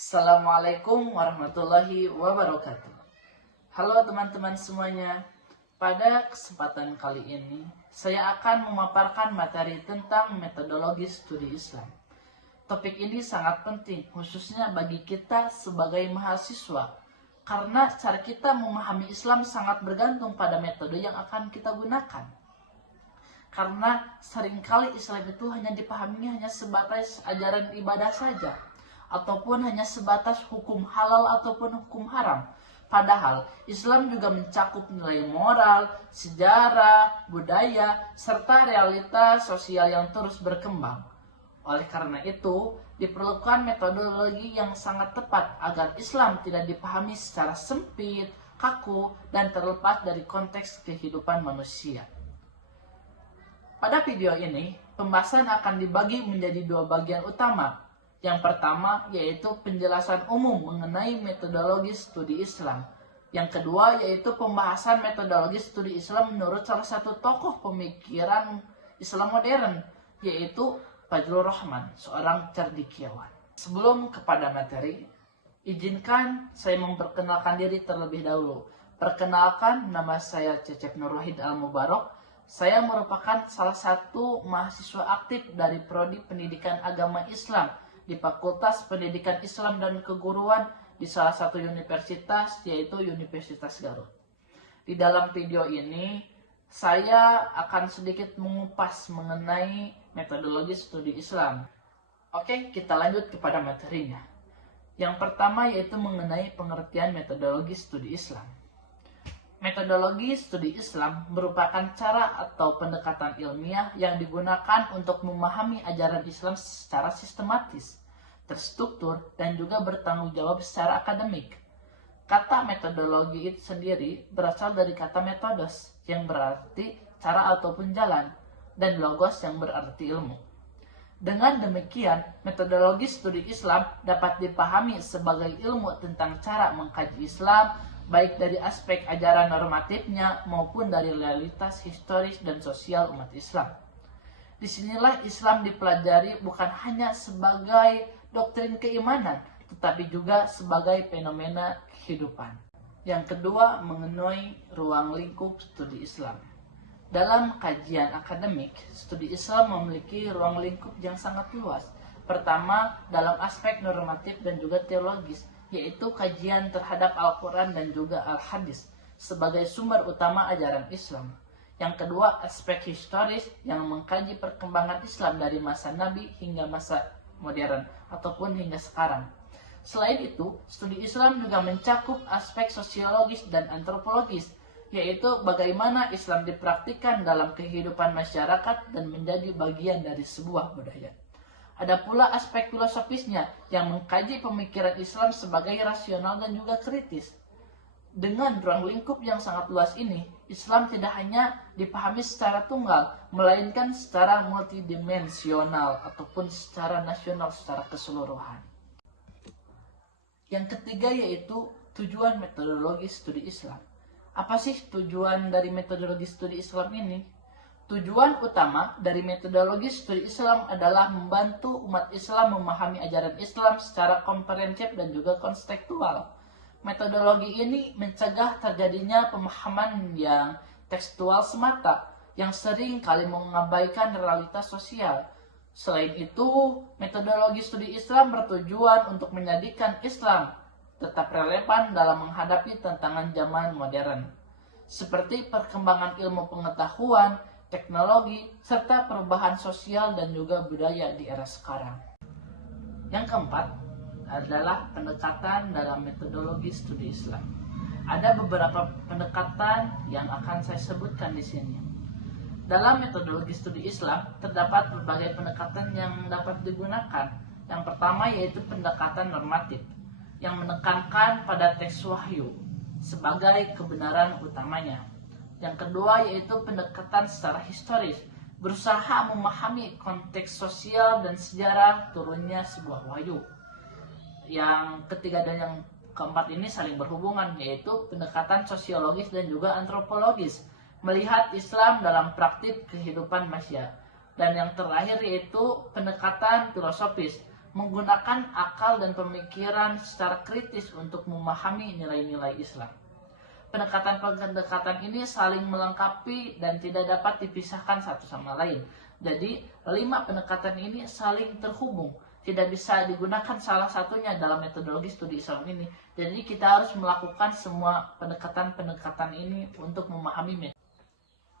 Assalamualaikum warahmatullahi wabarakatuh. Halo teman-teman semuanya. Pada kesempatan kali ini, saya akan memaparkan materi tentang metodologi studi Islam. Topik ini sangat penting, khususnya bagi kita sebagai mahasiswa, karena cara kita memahami Islam sangat bergantung pada metode yang akan kita gunakan. Karena seringkali Islam itu hanya dipahaminya hanya sebatas ajaran ibadah saja, ataupun hanya sebatas hukum halal ataupun hukum haram. Padahal Islam juga mencakup nilai moral, sejarah, budaya, serta realitas sosial yang terus berkembang. Oleh karena itu, diperlukan metodologi yang sangat tepat agar Islam tidak dipahami secara sempit, kaku, dan terlepas dari konteks kehidupan manusia. Pada video ini, pembahasan akan dibagi menjadi dua bagian utama. Yang pertama yaitu penjelasan umum mengenai metodologi studi Islam. Yang kedua yaitu pembahasan metodologi studi Islam menurut salah satu tokoh pemikiran Islam modern, yaitu Fajrul Rahman, seorang cendekiawan. Sebelum kepada materi, izinkan saya memperkenalkan diri terlebih dahulu. Perkenalkan, nama saya Cecep Nur Wahid Al-Mubarok. Saya merupakan salah satu mahasiswa aktif dari Prodi Pendidikan Agama Islam di Fakultas Pendidikan Islam dan Keguruan di salah satu universitas, yaitu Universitas Garut. Di dalam video ini, saya akan sedikit mengupas mengenai metodologi studi Islam. Oke, kita lanjut kepada materinya. Yang pertama yaitu mengenai pengertian metodologi studi Islam. Metodologi studi Islam merupakan cara atau pendekatan ilmiah yang digunakan untuk memahami ajaran Islam secara sistematis, terstruktur, dan juga bertanggung jawab secara akademik. Kata metodologi itu sendiri berasal dari kata metodos, yang berarti cara ataupun jalan, dan logos yang berarti ilmu. Dengan demikian, metodologi studi Islam dapat dipahami sebagai ilmu tentang cara mengkaji Islam, baik dari aspek ajaran normatifnya maupun dari realitas historis dan sosial umat Islam. Disinilah Islam dipelajari bukan hanya sebagai doktrin keimanan, tetapi juga sebagai fenomena kehidupan. Yang kedua, mengenai ruang lingkup studi Islam. Dalam kajian akademik, studi Islam memiliki ruang lingkup yang sangat luas. Pertama, dalam aspek normatif dan juga teologis, yaitu kajian terhadap Al-Quran dan juga Al-Hadis sebagai sumber utama ajaran Islam. Yang kedua, aspek historis yang mengkaji perkembangan Islam dari masa Nabi hingga masa modern ataupun hingga sekarang. Selain itu, studi Islam juga mencakup aspek sosiologis dan antropologis, yaitu bagaimana Islam dipraktikkan dalam kehidupan masyarakat dan menjadi bagian dari sebuah budaya. Ada pula aspek filosofisnya yang mengkaji pemikiran Islam sebagai rasional dan juga kritis. Dengan ruang lingkup yang sangat luas ini, Islam tidak hanya dipahami secara tunggal, melainkan secara multidimensional ataupun secara nasional secara keseluruhan. Yang ketiga yaitu tujuan metodologi studi Islam. Apa sih tujuan dari metodologi studi Islam ini? Tujuan utama dari metodologi studi Islam adalah membantu umat Islam memahami ajaran Islam secara komprehensif dan juga konstekstual. Metodologi ini mencegah terjadinya pemahaman yang tekstual semata, yang sering kali mengabaikan realitas sosial. Selain itu, metodologi studi Islam bertujuan untuk menjadikan Islam tetap relevan dalam menghadapi tantangan zaman modern, seperti perkembangan ilmu pengetahuan, teknologi, serta perubahan sosial dan juga budaya di era sekarang. Yang keempat adalah pendekatan dalam metodologi studi Islam. Ada beberapa pendekatan yang akan saya sebutkan di sini. Dalam metodologi studi Islam terdapat berbagai pendekatan yang dapat digunakan. Yang pertama yaitu pendekatan normatif, yang menekankan pada teks wahyu sebagai kebenaran utamanya. Yang kedua yaitu pendekatan secara historis, berusaha memahami konteks sosial dan sejarah turunnya sebuah wahyu. Yang ketiga dan yang keempat ini saling berhubungan, yaitu pendekatan sosiologis dan juga antropologis, melihat Islam dalam praktik kehidupan manusia. Dan yang terakhir yaitu pendekatan filosofis, menggunakan akal dan pemikiran secara kritis untuk memahami nilai-nilai Islam. Pendekatan-pendekatan ini saling melengkapi dan tidak dapat dipisahkan satu sama lain. Jadi, 5 pendekatan ini saling terhubung. Tidak bisa digunakan salah satunya dalam metodologi studi Islam ini. Jadi, kita harus melakukan semua pendekatan-pendekatan ini untuk memahami.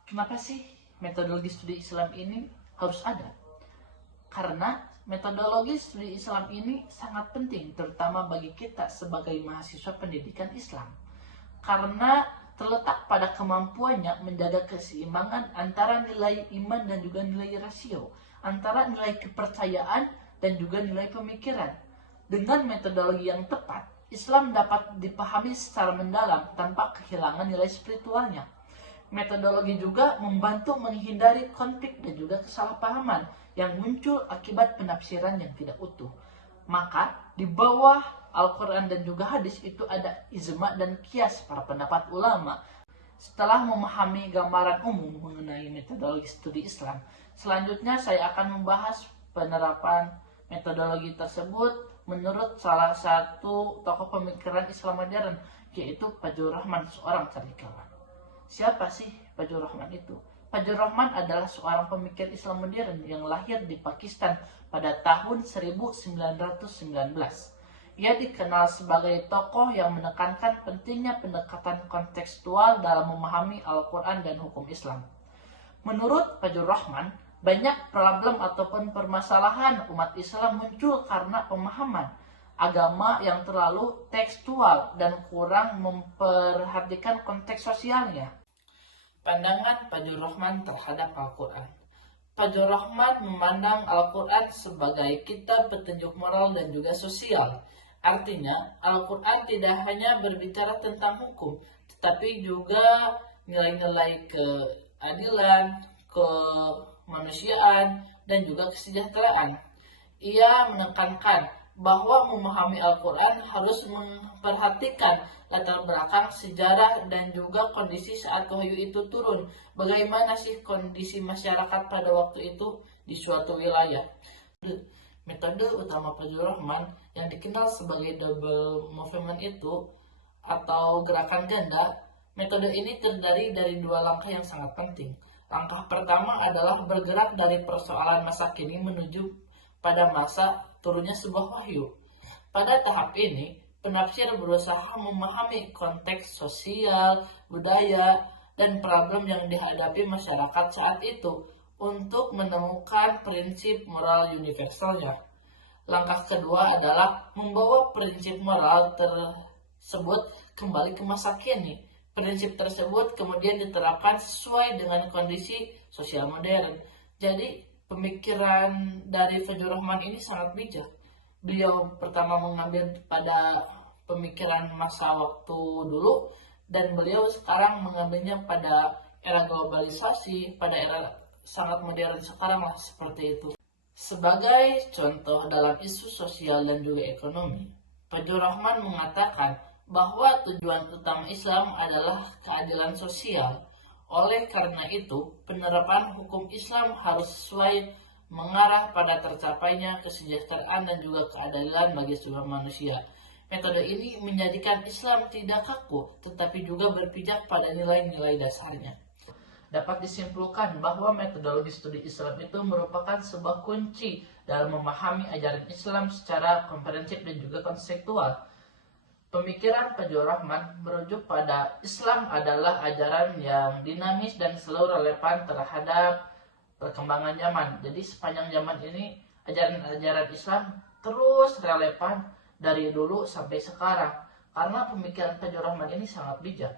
Kenapa sih metodologi studi Islam ini harus ada? Karena metodologi studi Islam ini sangat penting, terutama bagi kita sebagai mahasiswa pendidikan Islam. Karena terletak pada kemampuannya menjaga keseimbangan antara nilai iman dan juga nilai rasio, antara nilai kepercayaan dan juga nilai pemikiran. Dengan metodologi yang tepat, Islam dapat dipahami secara mendalam tanpa kehilangan nilai spiritualnya. Metodologi juga membantu menghindari konflik dan juga kesalahpahaman yang muncul akibat penafsiran yang tidak utuh. Maka di bawah Al-Quran dan juga hadis itu ada ijma dan qiyas para pendapat ulama. Setelah memahami gambaran umum mengenai metodologi studi Islam, selanjutnya saya akan membahas penerapan metodologi tersebut menurut salah satu tokoh pemikiran Islam modern, yaitu Fajrul Rahman, seorang cardikawan. Siapa sih Fajrul Rahman itu? Fajrul Rahman adalah seorang pemikir Islam modern yang lahir di Pakistan pada tahun 1919. Ia dikenal sebagai tokoh yang menekankan pentingnya pendekatan kontekstual dalam memahami Al-Quran dan hukum Islam. Menurut Fajrul Rahman, banyak problem ataupun permasalahan umat Islam muncul karena pemahaman agama yang terlalu tekstual dan kurang memperhatikan konteks sosialnya. Pandangan Fajrul Rahman terhadap Al-Quran. Fajrul Rahman memandang Al-Quran sebagai kitab petunjuk moral dan juga sosial. Artinya, Al-Quran tidak hanya berbicara tentang hukum, tetapi juga nilai-nilai keadilan, kemanusiaan, dan juga kesejahteraan. Ia menekankan bahwa memahami Al-Quran harus memperhatikan latar belakang sejarah dan juga kondisi saat wahyu itu turun. Bagaimana sih kondisi masyarakat pada waktu itu di suatu wilayah. Metode utama Fajrul Rahman yang dikenal sebagai double movement itu atau gerakan ganda, metode ini terdiri dari 2 langkah yang sangat penting. Langkah pertama adalah bergerak dari persoalan masa kini menuju pada masa turunnya sebuah wahyu. Pada tahap ini, penafsir berusaha memahami konteks sosial, budaya, dan problem yang dihadapi masyarakat saat itu untuk menemukan prinsip moral universalnya. Langkah kedua adalah membawa prinsip moral tersebut kembali ke masa kini. Prinsip tersebut kemudian diterapkan sesuai dengan kondisi sosial modern. Jadi, pemikiran dari Fajrul Rahman ini sangat bijak. Beliau pertama mengambil pada pemikiran masa waktu dulu, dan beliau sekarang mengambilnya pada era globalisasi, pada era sangat modern sekarang lah, seperti itu. Sebagai contoh dalam isu sosial dan juga ekonomi, Fajrul Rahman mengatakan bahwa tujuan utama Islam adalah keadilan sosial. Oleh karena itu, penerapan hukum Islam harus sesuai mengarah pada tercapainya kesejahteraan dan juga keadilan bagi seluruh manusia. Metode ini menjadikan Islam tidak kaku, tetapi juga berpijak pada nilai-nilai dasarnya. Dapat disimpulkan bahwa metodologi studi Islam itu merupakan sebuah kunci dalam memahami ajaran Islam secara komprehensif dan juga konseptual. Pemikiran Fajrul Rahman merujuk pada Islam adalah ajaran yang dinamis dan selalu relevan terhadap perkembangan zaman. Jadi sepanjang zaman ini ajaran-ajaran Islam terus relevan dari dulu sampai sekarang. Karena pemikiran Fajrul Rahman ini sangat bijak.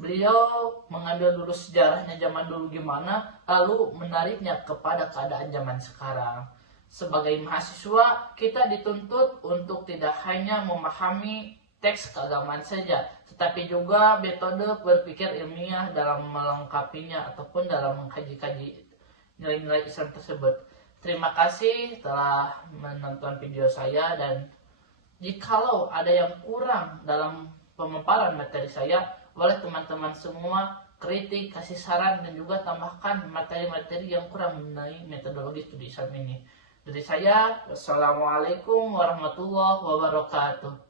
Beliau mengambil dulu sejarahnya zaman dulu gimana, lalu menariknya kepada keadaan zaman sekarang. Sebagai mahasiswa, kita dituntut untuk tidak hanya memahami teks keagamaan saja, tetapi juga metode berpikir ilmiah dalam melengkapinya ataupun dalam mengkaji-kaji nilai-nilai Islam tersebut. Terima kasih telah menonton video saya, dan jikalau ada yang kurang dalam pemaparan materi saya, boleh teman-teman semua kritik, kasih saran, dan juga tambahkan materi-materi yang kurang mengenai metodologi studi Islam ini. Dari saya, wassalamualaikum warahmatullahi wabarakatuh.